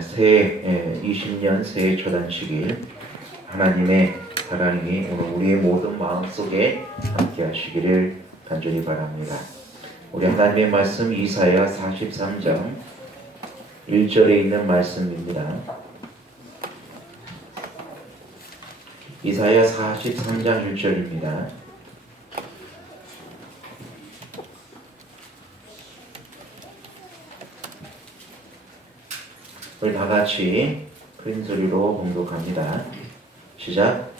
새해 20년 새해 초단식일 하나님의 사랑이 오늘 우리의 모든 마음속에 함께 하시기를 간절히 바랍니다. 우리 하나님의 말씀 이사야 43장 1절에 있는 말씀입니다. 이사야 43장 1절입니다. 우리 다 같이 큰 소리로 봉독합니다. 시작.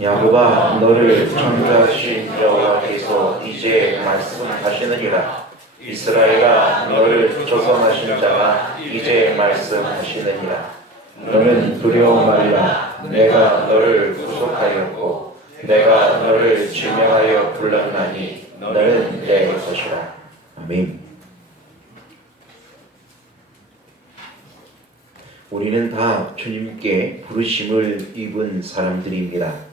야곱아, 너를 창조하신 여호와께서 이제 말씀하시느니라. 이스라엘아, 너를 조성하신 자가 이제 말씀하시느니라. 너는 두려워 말라. 내가 너를 구속하였고 내가 너를 지명하여 불렀나니 너는 내 것이라. 아멘. 우리는 다 주님께 부르심을 입은 사람들입니다.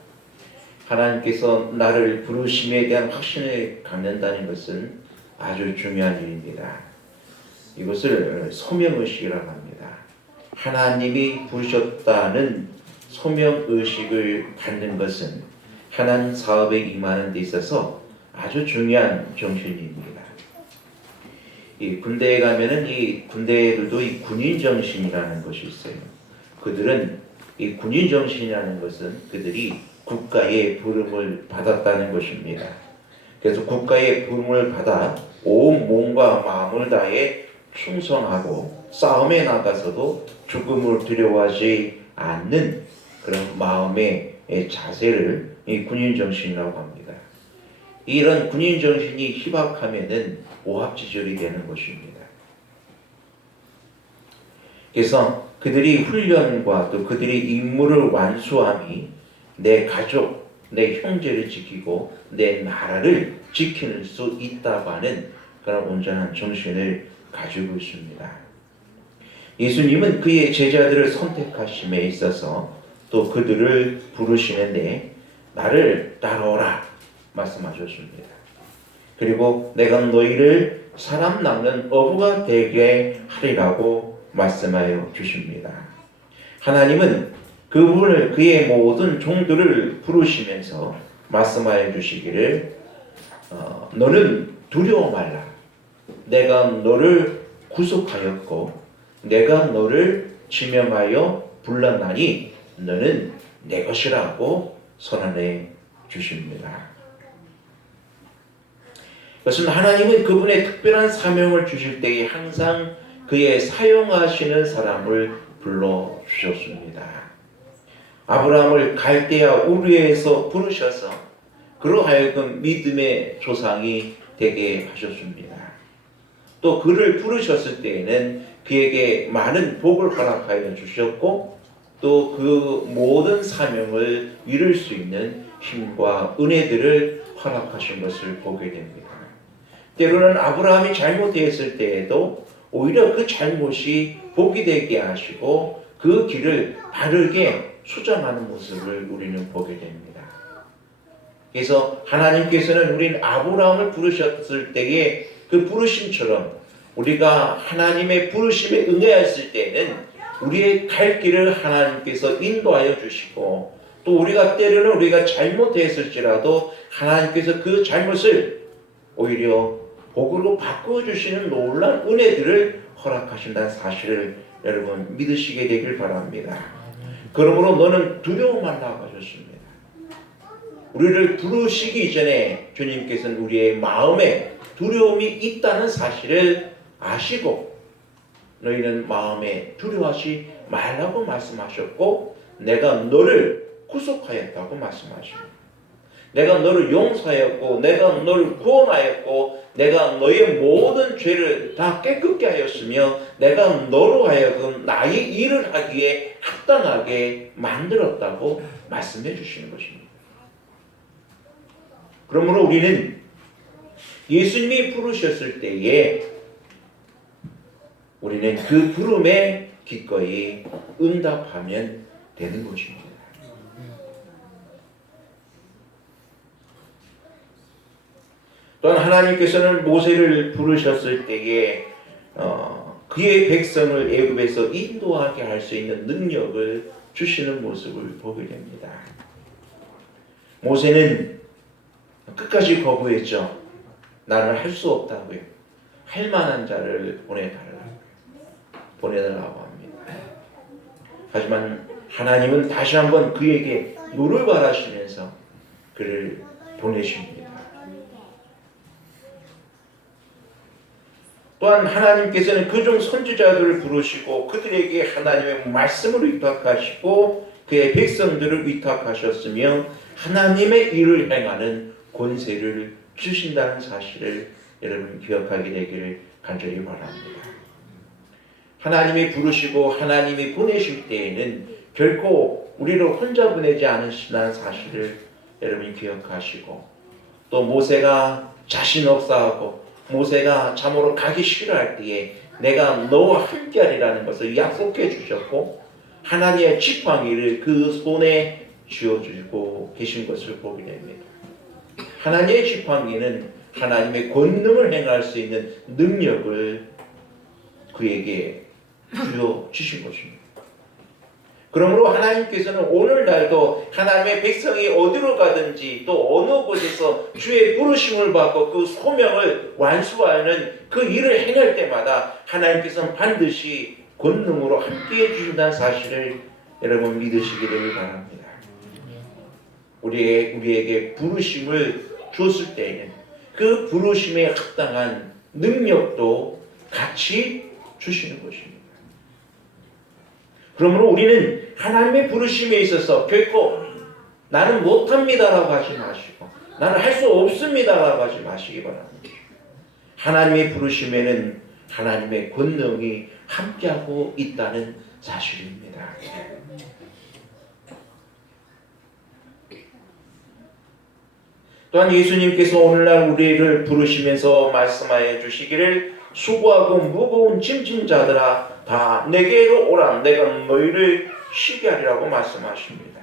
하나님께서 나를 부르심에 대한 확신을 갖는다는 것은 아주 중요한 일입니다. 이것을 소명의식이라고 합니다. 하나님이 부르셨다는 소명의식을 갖는 것은 하나님 사업에 임하는 데 있어서 아주 중요한 정신입니다. 이 군대에 가면은 이 군대들도 이 군인 정신이라는 것이 있어요. 그들은 이 군인 정신이라는 것은 그들이 국가의 부름을 받았다는 것입니다. 그래서 국가의 부름을 받아 온 몸과 마음을 다해 충성하고 싸움에 나가서도 죽음을 두려워하지 않는 그런 마음의 자세를 이 군인 정신이라고 합니다. 이런 군인 정신이 희박하면은 오합지졸이 되는 것입니다. 그래서 그들이 훈련과 또 그들이 임무를 완수함이 내 가족, 내 형제를 지키고 내 나라를 지킬 수 있다고 하는 그런 온전한 정신을 가지고 있습니다. 예수님은 그의 제자들을 선택하심에 있어서 또 그들을 부르시는데 나를 따라오라 말씀하셨습니다. 그리고 내가 너희를 사람 낳는 어부가 되게 하리라고 말씀하여 주십니다. 하나님은 그분을 그의 모든 종들을 부르시면서 말씀하여 주시기를 너는 두려워 말라. 내가 너를 구속하였고 내가 너를 지명하여 불렀나니 너는 내 것이라고 선언해 주십니다. 그것은 하나님은 그분의 특별한 사명을 주실 때에 항상 그의 사용하시는 사람을 불러주셨습니다. 아브라함을 갈대아 우르에서 부르셔서 그로 하여금 믿음의 조상이 되게 하셨습니다. 또 그를 부르셨을 때에는 그에게 많은 복을 허락하여 주셨고 또 그 모든 사명을 이룰 수 있는 힘과 은혜들을 허락하신 것을 보게 됩니다. 때로는 아브라함이 잘못했을 때에도 오히려 그 잘못이 복이 되게 하시고 그 길을 바르게 수정하는 모습을 우리는 보게 됩니다. 그래서 하나님께서는 우리는 아브라함을 부르셨을 때의 그 부르심처럼 우리가 하나님의 부르심에 응해했을 때는 우리의 갈 길을 하나님께서 인도하여 주시고 또 우리가 때로는 우리가 잘못했을지라도 하나님께서 그 잘못을 오히려 복으로 바꿔주시는 놀라운 은혜들을 허락하신다는 사실을 여러분 믿으시게 되길 바랍니다. 그러므로 너는 두려워 말라고 하셨습니다. 우리를 부르시기 전에 주님께서는 우리의 마음에 두려움이 있다는 사실을 아시고 너희는 마음에 두려워하지 말라고 말씀하셨고 내가 너를 구속하였다고 말씀하십니다. 내가 너를 용서하였고 내가 너를 구원하였고 내가 너의 모든 죄를 다 깨끗게 하였으며 내가 너로 하여금 나의 일을 하기에 합당하게 만들었다고 말씀해 주시는 것입니다. 그러므로 우리는 예수님이 부르셨을 때에 우리는 그 부름에 기꺼이 응답하면 되는 것입니다. 또한 하나님께서는 모세를 부르셨을 때에 그의 백성을 애굽에서 인도하게 할 수 있는 능력을 주시는 모습을 보게 됩니다. 모세는 끝까지 거부했죠. 나는 할 수 없다고요. 할 만한 자를 보내달라고 합니다. 하지만 하나님은 다시 한번 그에게 노를 바라시면서 그를 보내십니다. 또한 하나님께서는 그중 선지자들을 부르시고 그들에게 하나님의 말씀을 위탁하시고 그의 백성들을 위탁하셨으며 하나님의 일을 행하는 권세를 주신다는 사실을 여러분 기억하게 되기를 간절히 바랍니다. 하나님이 부르시고 하나님이 보내실 때에는 결코 우리를 혼자 보내지 않으신다는 사실을 여러분 기억하시고, 또 모세가 자신 없어하고 모세가 참으로 가기 싫어할 때에 내가 너와 함께하리라는 것을 약속해 주셨고 하나님의 지팡이를 그 손에 쥐어주고 계신 것을 보게 됩니다. 하나님의 지팡이는 하나님의 권능을 행할 수 있는 능력을 그에게 주신 것입니다. 그러므로 하나님께서는 오늘날도 하나님의 백성이 어디로 가든지 또 어느 곳에서 주의 부르심을 받고 그 소명을 완수하는 그 일을 행할 때마다 하나님께서는 반드시 권능으로 함께해 주신다는 사실을 여러분 믿으시기를 바랍니다. 우리에게 부르심을 주었을 때에는 그 부르심에 합당한 능력도 같이 주시는 것입니다. 그러므로 우리는 하나님의 부르심에 있어서 결코 나는 못합니다라고 하지 마시고 나는 할 수 없습니다라고 하지 마시기 바랍니다. 하나님의 부르심에는 하나님의 권능이 함께하고 있다는 사실입니다. 또한 예수님께서 오늘날 우리를 부르시면서 말씀하여 주시기를 수고하고 무거운 짐진 자들아 다 내게로 오라 내가 너희를 쉬게 하리라고 말씀하십니다.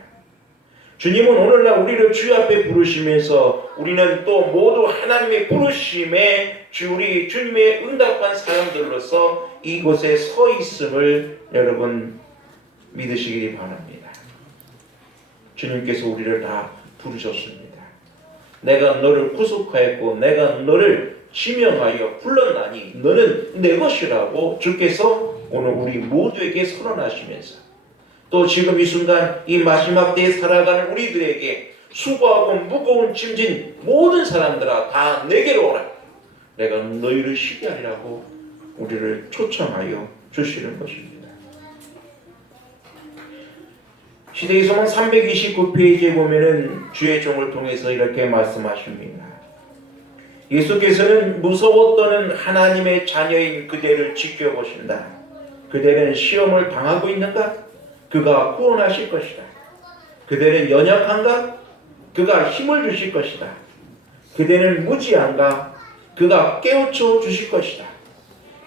주님은 오늘날 우리를 주 앞에 부르시면서 우리는 또 모두 하나님의 부르심에 우리 주님의 응답한 사람들로서 이곳에 서 있음을 여러분 믿으시기 바랍니다. 주님께서 우리를 다 부르셨습니다. 내가 너를 구속하였고 내가 너를 지명하여 불렀나니 너는 내 것이라고 주께서 오늘 우리 모두에게 선언하시면서 또 지금 이 순간 이 마지막 때에 살아가는 우리들에게 수고하고 무거운 짐진 모든 사람들아 다 내게로 오라 내가 너희를 쉬게 하리라고 우리를 초청하여 주시는 것입니다. 시대의 소망 329페이지에 보면은 주의 종을 통해서 이렇게 말씀하십니다. 예수께서는 무서워 떠는 하나님의 자녀인 그대를 지켜보신다. 그대는 시험을 당하고 있는가? 그가 구원하실 것이다. 그대는 연약한가? 그가 힘을 주실 것이다. 그대는 무지한가? 그가 깨우쳐 주실 것이다.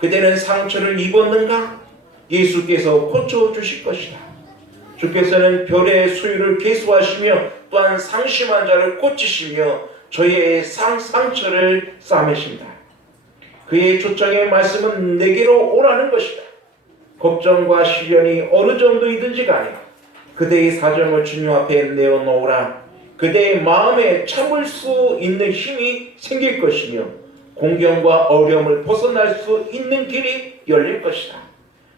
그대는 상처를 입었는가? 예수께서 고쳐 주실 것이다. 주께서는 별의 수위를 계수하시며 또한 상심한 자를 고치시며 저희의 상처를 싸매신다. 그의 초청의 말씀은 내게로 오라는 것이다. 걱정과 시련이 어느 정도이든지 간에 그대의 사정을 주님 앞에 내어놓으라. 그대의 마음에 참을 수 있는 힘이 생길 것이며 공경과 어려움을 벗어날 수 있는 길이 열릴 것이다.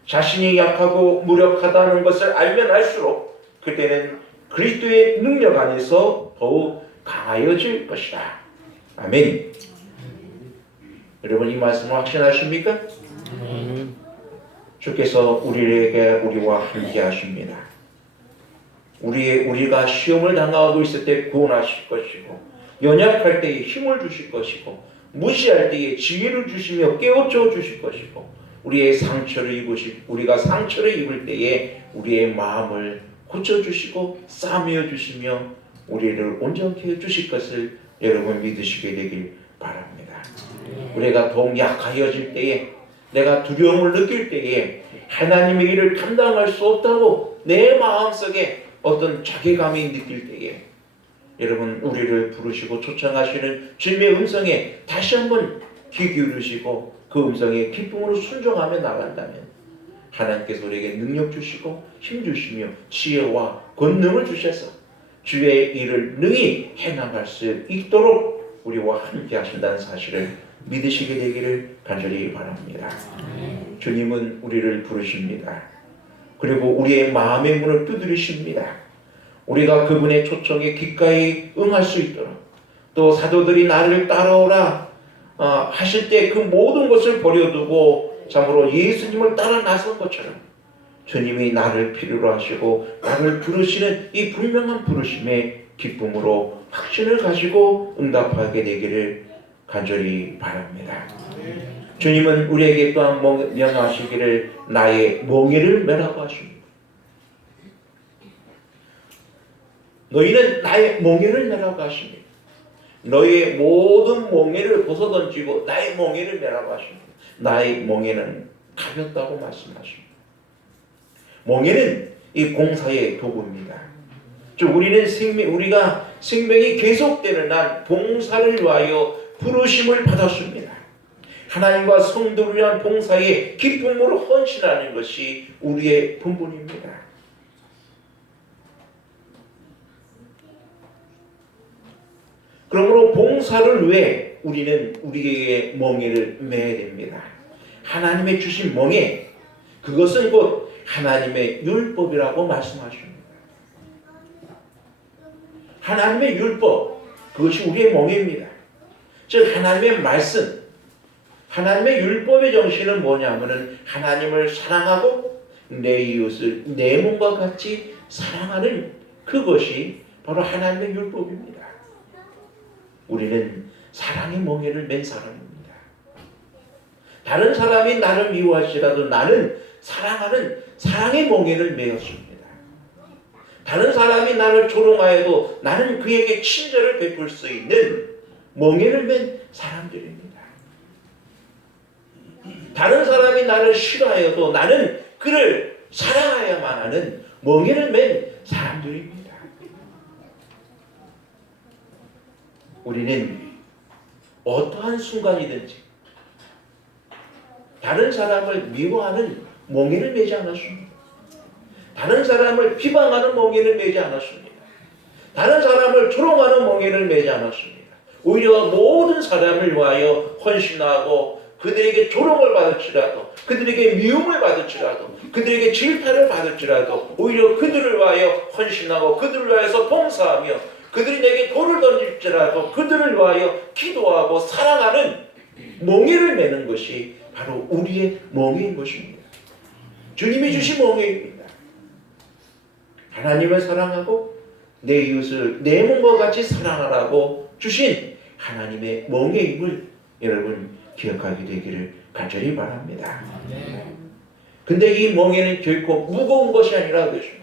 자신이 약하고 무력하다는 것을 알면 알수록 그대는 그리스도의 능력 안에서 더욱 강하여질 것이다. 아멘. 여러분 이 말씀을 확신하십니까? 주께서 우리와 함께 하십니다. 우리가 시험을 당하고 있을 때 구원하실 것이고 연약할 때에 힘을 주실 것이고 무시할 때에 지혜를 주시며 깨우쳐 주실 것이고 우리가 상처를 입을 때에 우리의 마음을 고쳐주시고 싸매어 주시며 우리를 온전케 해주실 것을 여러분 믿으시게 되길 바랍니다. 우리가 더욱 약하여질 때에 내가 두려움을 느낄 때에 하나님의 일을 감당할 수 없다고 내 마음속에 어떤 자괴감이 느낄 때에 여러분 우리를 부르시고 초청하시는 주님의 음성에 다시 한번 귀 기울이시고 그 음성에 기쁨으로 순종하며 나간다면 하나님께서 우리에게 능력 주시고 힘 주시며 지혜와 권능을 주셔서 주의 일을 능히 해나갈 수 있도록 우리와 함께 하신다는 사실을 믿으시게 되기를 간절히 바랍니다. 주님은 우리를 부르십니다. 그리고 우리의 마음의 문을 두드리십니다. 우리가 그분의 초청에 기꺼이 응할 수 있도록, 또 사도들이 나를 따라오라 하실 때 그 모든 것을 버려두고 참으로 예수님을 따라 나선 것처럼 주님이 나를 필요로 하시고 나를 부르시는 이 분명한 부르심의 기쁨으로 확신을 가지고 응답하게 되기를 간절히 바랍니다. 주님은 우리에게 또한 명하시기를 나의 멍에를 메라고 하십니다. 너희는 나의 멍에를 메라고 하십니다. 너희의 모든 멍에를 벗어던지고 나의 멍에를 메라고 하십니다. 나의 멍에는 가볍다고 말씀하십니다. 멍에는 이 공사의 도구입니다. 우리가 생명이 계속되는 한 봉사를 위하여 부르심을 받았습니다. 하나님과 성도를 위한 봉사에 기쁨으로 헌신하는 것이 우리의 본분입니다. 그러므로 봉사를 위해 우리는 우리에게 멍에를 매야 됩니다. 하나님의 주신 멍에, 그것은 곧 하나님의 율법이라고 말씀하십니다. 하나님의 율법, 그것이 우리의 멍에입니다. 즉 하나님의 말씀, 하나님의 율법의 정신은 뭐냐면은 하나님을 사랑하고 내 이웃을 내 몸과 같이 사랑하는 그것이 바로 하나님의 율법입니다. 우리는 사랑의 멍에를 맨 사람입니다. 다른 사람이 나를 미워할지라도 나는 사랑하는 사랑의 멍에를 메었습니다. 다른 사람이 나를 조롱하여도 나는 그에게 친절을 베풀 수 있는 멍에를 맨 사람들입니다. 다른 사람이 나를 싫어하여도 나는 그를 사랑하여야만 하는 멍에를 맨 사람들입니다. 우리는 어떠한 순간이든지 다른 사람을 미워하는 멍에를 매지 않았습니다. 다른 사람을 비방하는 멍에를 매지 않았습니다. 다른 사람을 조롱하는 멍에를 매지 않았습니다. 오히려 모든 사람을 위하여 헌신하고 그들에게 조롱을 받을지라도, 그들에게 미움을 받을지라도, 그들에게 질타를 받을지라도 오히려 그들을 위하여 헌신하고 그들을 위하여서 봉사하며 그들이 내게 돌을 던질지라도 그들을 위하여 기도하고 사랑하는 멍에를 매는 것이 바로 우리의 멍에인 것입니다. 주님이 주신 멍에입니다. 하나님을 사랑하고 내 이웃을 내 몸과 같이 사랑하라고 주신 하나님의 멍에임을 여러분 기억하게 되기를 간절히 바랍니다. 근데 이 멍에는 결코 무거운 것이 아니라 그것입니다.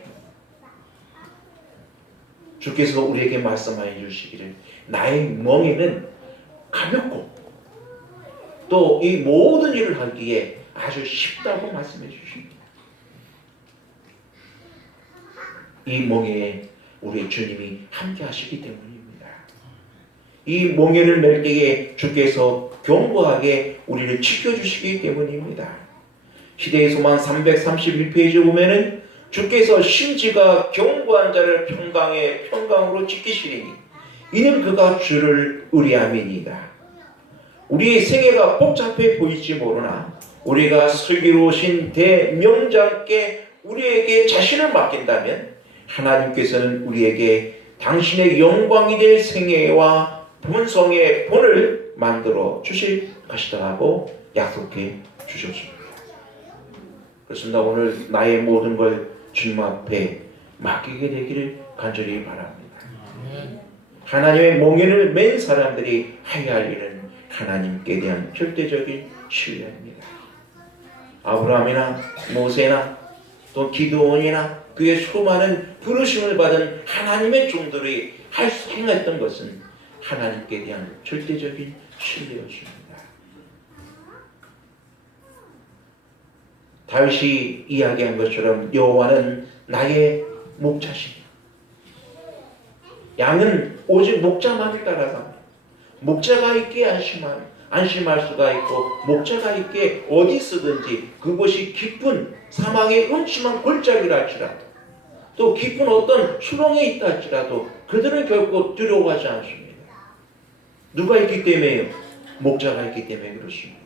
주께서 우리에게 말씀하여 주시기를 나의 멍에는 가볍고 또 이 모든 일을 하기에 아주 쉽다고 말씀해 주십니다. 이 멍에에 우리 주님이 함께 하시기 때문입니다. 이 멍에를 맬 때에 주께서 견고하게 우리를 지켜주시기 때문입니다. 시대의 소망 331페이지 보면은 주께서 심지가 견고한 자를 평강으로 지키시리니 이는 그가 주를 의뢰함이니이다. 우리의 생애가 복잡해 보일지 모르나 우리가 슬기로우신 대명장께 우리에게 자신을 맡긴다면 하나님께서는 우리에게 당신의 영광이 될 생애와 본성의 본을 만들어 주실 것이다라고 약속해 주셨습니다. 그렇습니다. 오늘 나의 모든 걸 주님 앞에 맡기게 되기를 간절히 바랍니다. 하나님의 멍에를 맨 사람들이 해야 할 일은 하나님께 대한 절대적인 신뢰입니다. 아브라함이나 모세나 또 기드온이나 그의 수많은 부르심을 받은 하나님의 종들이 행했던 것은 하나님께 대한 절대적인 신뢰였습니다. 다윗이 이야기한 것처럼 여호와는 나의 목자시니 양은 오직 목자만을 따라서 목자가 있게 안심할 수가 있고 목자가 있기에 어디 쓰든지 그것이 깊은 사망의 음침한 골짜기라 할지라도 또 깊은 어떤 수렁에 있다 할지라도 그들은 결코 두려워하지 않습니다. 누가 있기 때문에요? 목자가 있기 때문에 그렇습니다.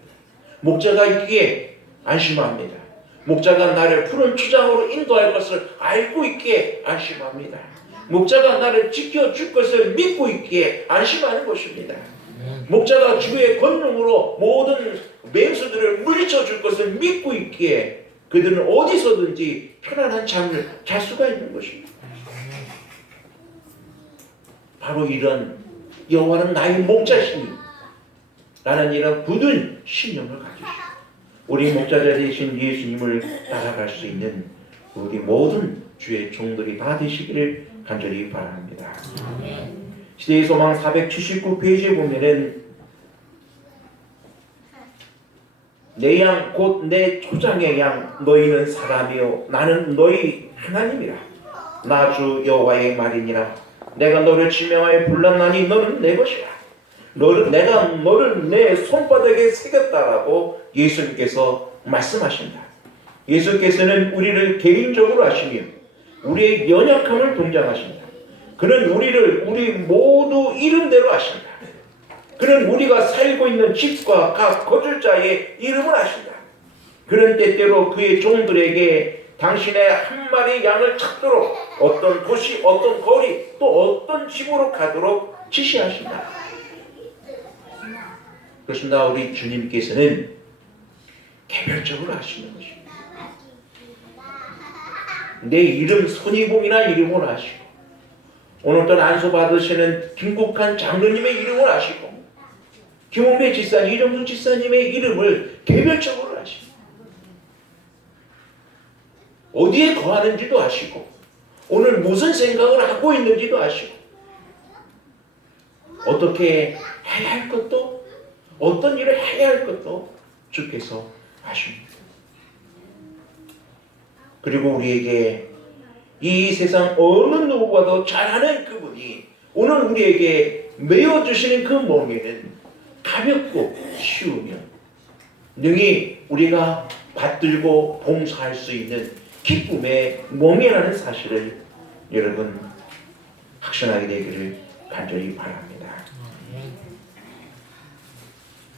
목자가 있기에 안심합니다. 목자가 나를 푸른 초장으로 인도할 것을 알고 있기에 안심합니다. 목자가 나를 지켜줄 것을 믿고 있기에 안심하는 것입니다. 목자가 주의 권능으로 모든 맹수들을 물리쳐 줄 것을 믿고 있기에 그들은 어디서든지 편안한 잠을 잘 수가 있는 것입니다. 바로 이런 여호와는 나의 목자시니 라는 이런 굳은 신념을 가지시고 우리 목자자 되신 예수님을 따라갈 수 있는 우리 모든 주의 종들이 다 되시기를 간절히 바랍니다. 시대의 소망 479페이지에 보면은 내 양 곧 내 초장의 양 너희는 사람이요 나는 너희 하나님이라. 나 주 여호와의 말이니라. 내가 너를 지명하여 불렀나니 너는 내 것이라. 내가 너를 내 손바닥에 새겼다라고 예수님께서 말씀하신다. 예수께서는 우리를 개인적으로 하시며 우리의 연약함을 동정하신다. 그는 우리 모두 이름대로 하신다. 그는 우리가 살고 있는 집과 각 거주자의 이름을 아신다. 그는 때때로 그의 종들에게 당신의 한 마리 양을 찾도록 어떤 도시, 어떤 거리, 또 어떤 집으로 가도록 지시하신다. 그렇습니다. 우리 주님께서는 개별적으로 하시는 것입니다. 내 이름 손이봉이나 이름을 아시고 오늘 또 안수 받으시는 김국한 장로님의 이름을 아시고 김홍배 지사님, 이정수 지사님의 이름을 개별적으로 아시고 어디에 거하는지도 아시고 오늘 무슨 생각을 하고 있는지도 아시고 어떻게 해야 할 것도 어떤 일을 해야 할 것도 주께서 아십니다. 그리고 우리에게 이 세상 어느 누구와도 잘하는 그분이 오늘 우리에게 메어주시는 그 멍에는 가볍고 쉬우며 능히 우리가 받들고 봉사할 수 있는 기쁨의 멍에라는 사실을 여러분 확신하게 되기를 간절히 바랍니다.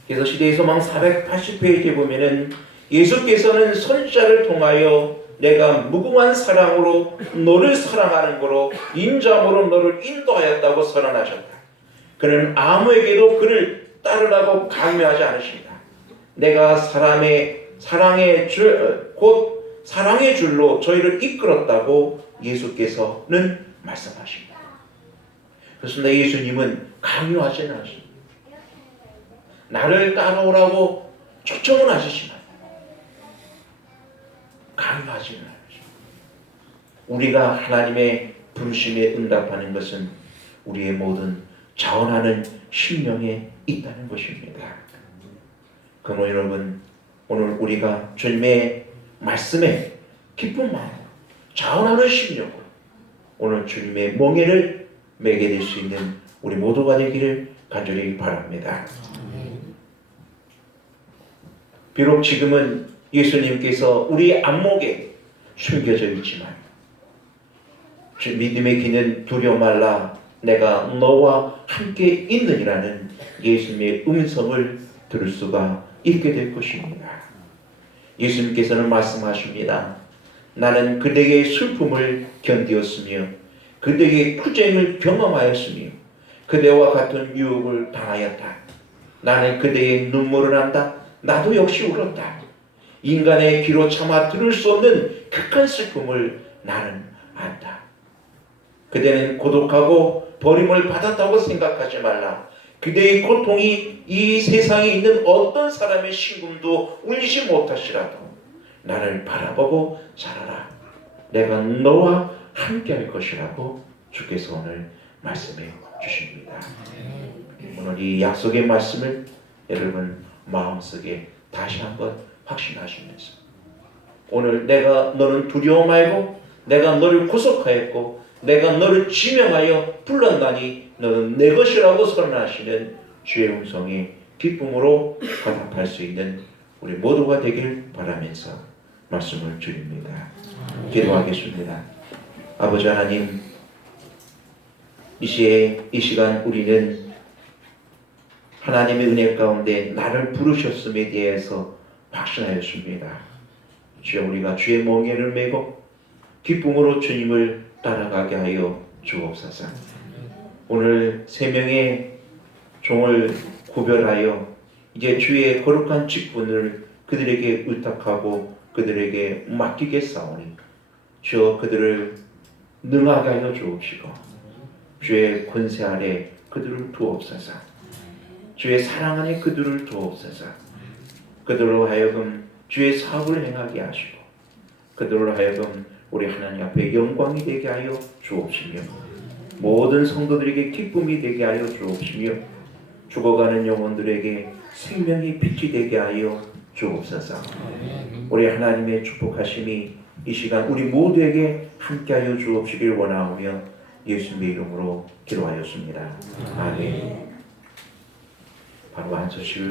그래서 시대의 소망 480페이지에 보면은 예수께서는 선지자를 통하여 내가 무궁한 사랑으로 너를 사랑하는 거로 인자함으로 너를 인도하였다고 선언하셨다. 그는 아무에게도 그를 따르라고 강요하지 않으신다. 내가 사랑의 줄, 곧 사랑의 줄로 저희를 이끌었다고 예수께서는 말씀하십니다. 그렇습니다. 예수님은 강요하지는 않으십니다. 나를 따라오라고 초청은 하시지만 강요하지는 않으십니다. 우리가 하나님의 부르심에 응답하는 것은 우리의 모든 자원하는 심령에 있다는 것입니다. 그러므로 여러분 오늘 우리가 주님의 말씀에 기쁜 마음으로 자원하는 심령으로 오늘 주님의 멍에를 매게 될 수 있는 우리 모두가 되기를 간절히 바랍니다. 비록 지금은 예수님께서 우리 안목에 숨겨져 있지만 믿음의 기는 두려워 말라 내가 너와 함께 있느니라는 예수님의 음성을 들을 수가 있게 될 것입니다. 예수님께서는 말씀하십니다. 나는 그대의 슬픔을 견디었으며 그대의 투쟁을 경험하였으며 그대와 같은 유혹을 당하였다. 나는 그대의 눈물을 안다. 나도 역시 울었다. 인간의 귀로 차마 들을 수 없는 극한 슬픔을 나는 안다. 그대는 고독하고 버림을 받았다고 생각하지 말라. 그대의 고통이 이 세상에 있는 어떤 사람의 신금도 울리지 못하시라도 나를 바라보고 살아라. 내가 너와 함께 할 것이라고 주께서 오늘 말씀해 주십니다. 오늘 이 약속의 말씀을 여러분 마음속에 다시 한번 확신하시면서 오늘 내가 너는 두려워 말고 내가 너를 구속하였고 내가 너를 지명하여 불렀나니 너는 내 것이라고 선언하시는 주의 음성에 기쁨으로 화답할 수 있는 우리 모두가 되길 바라면서 말씀을 드립니다. 기도하겠습니다. 아버지 하나님, 이 시간 우리는 하나님의 은혜 가운데 나를 부르셨음에 대해서 확신하였습니다. 주여, 우리가 주의 멍에를 메고 기쁨으로 주님을 따라가게 하여 주옵소서. 오늘 세 명의 종을 구별하여 이제 주의 거룩한 직분을 그들에게 의탁하고 그들에게 맡기겠사오니 주여, 그들을 능하게 하여 주옵시고 주의 권세 아래 그들을 두옵소서. 주의 사랑 안에 그들을 두옵소서. 그들로 하여금 주의 사업을 행하게 하시고 그들로 하여금 우리 하나님 앞에 영광이 되게 하여 주옵시며 모든 성도들에게 기쁨이 되게 하여 주옵시며 죽어가는 영혼들에게 생명의 빛이 되게 하여 주옵소서. 우리 하나님의 축복하심이 이 시간 우리 모두에게 함께하여 주옵시길 원하오며 예수님의 이름으로 기도하였습니다. 아멘. 바로 안수식을